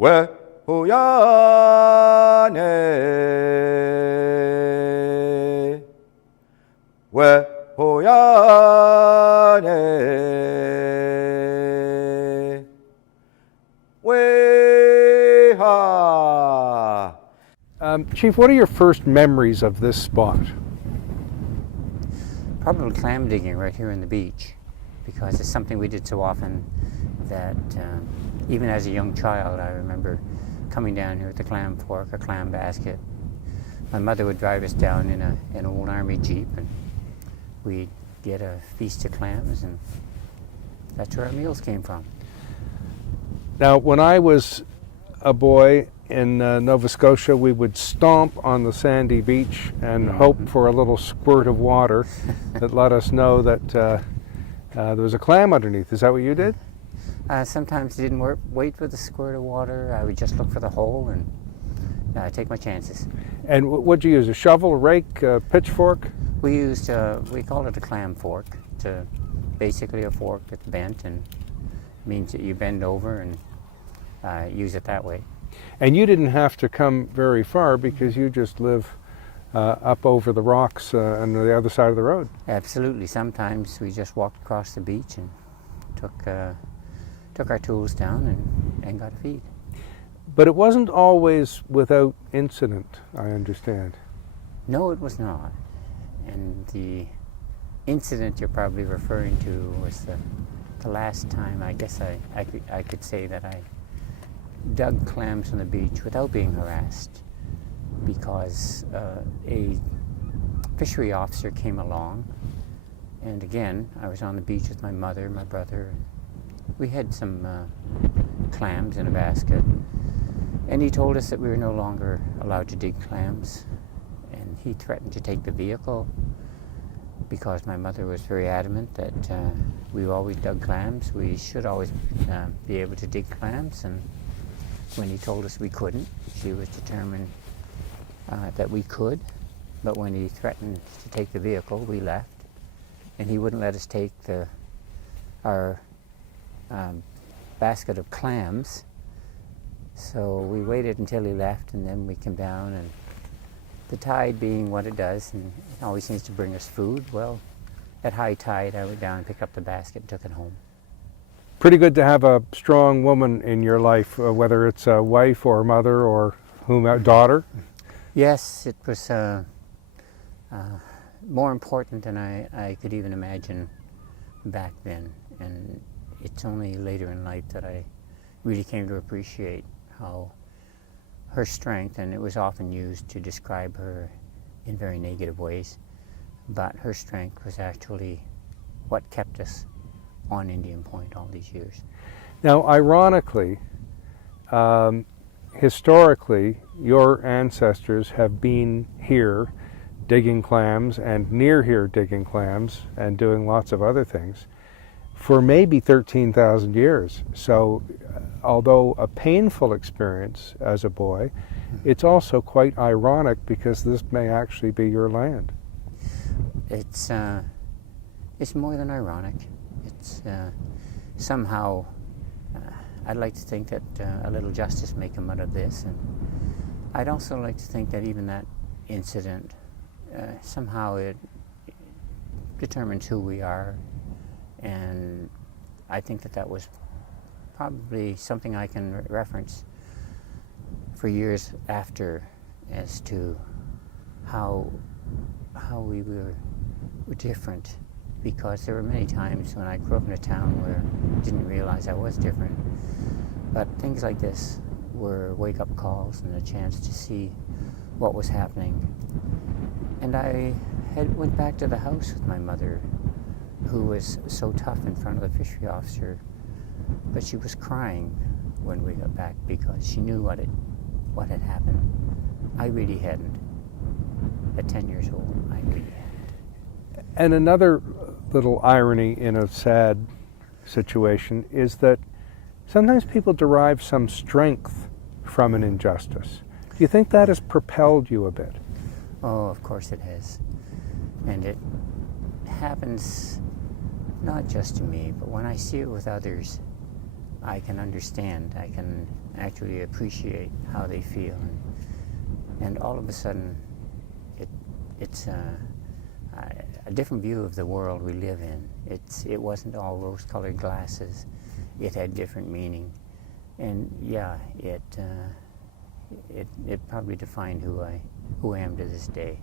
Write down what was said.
왜 호야네 왜 호야네 외하. Chief, what are your first memories of this spot? Probably clam digging right here on the beach, because it's something we did so often that even as a young child I remember coming down here with a clam fork, a clam basket. My mother would drive us down in an old army jeep, and we'd get a feast of clams, and that's where our meals came from. Now, when I was a boy in Nova Scotia, we would stomp on the sandy beach and hope for a little squirt of water that let us know that there was a clam underneath. Is that what you did? Sometimes it didn't work. Wait for the squirt of water. I would just look for the hole and take my chances. And what'd you use, a shovel, a rake, a pitchfork? We used, we called it a clam fork, basically a fork that's bent and means that you bend over and use it that way. And you didn't have to come very far because you just live up over the rocks on the other side of the road. Absolutely. Sometimes we just walked across the beach and took our tools down and got a feed. But it wasn't always without incident, I understand. No, it was not. And the incident you're probably referring to was the last time I guess I could say that I dug clams on the beach without being harassed, because a fishery officer came along, and again I was on the beach with my mother, my brother, and we had some clams in a basket, and he told us that we were no longer allowed to dig clams, and he threatened to take the vehicle because my mother was very adamant that we've always dug clams, we should always be able to dig clams. And when he told us we couldn't, she was determined that we could. But when he threatened to take the vehicle, we left, and he wouldn't let us take our basket of clams. So we waited until he left, and then we came down, and the tide being what it does, and it always seems to bring us food, well, at high tide I went down and picked up the basket and took it home. Pretty good to have a strong woman in your life, whether it's a wife or a mother or daughter. Yes, it was more important than I could even imagine back then. And it's only later in life that I really came to appreciate how her strength, and it was often used to describe her in very negative ways, but her strength was actually what kept us on Indian Point all these years. Now, ironically, historically, your ancestors have been here digging clams and near here digging clams and doing lots of other things for maybe 13,000 years. So although a painful experience as a boy, it's also quite ironic because this may actually be your land. It's more than ironic. It's somehow, I'd like to think that a little justice may come out of this, and I'd also like to think that even that incident, somehow it determines who we are, and I think that was probably something I can reference for years after as to how we were different, because there were many times when I grew up in a town where I didn't realize I was different. But things like this were wake-up calls and a chance to see what was happening. And I went back to the house with my mother, who was so tough in front of the fishery officer, but she was crying when we got back because she knew what had happened. I really hadn't. At 10 years old, I really hadn't. And another little irony in a sad situation is that sometimes people derive some strength from an injustice. Do you think that has propelled you a bit? Oh, of course it has. And it happens not just to me, but when I see it with others, I can understand. I can actually appreciate how they feel, and all of a sudden, it's a different view of the world we live in. It wasn't all rose-colored glasses. It had different meaning, and yeah, it probably defined who I am to this day.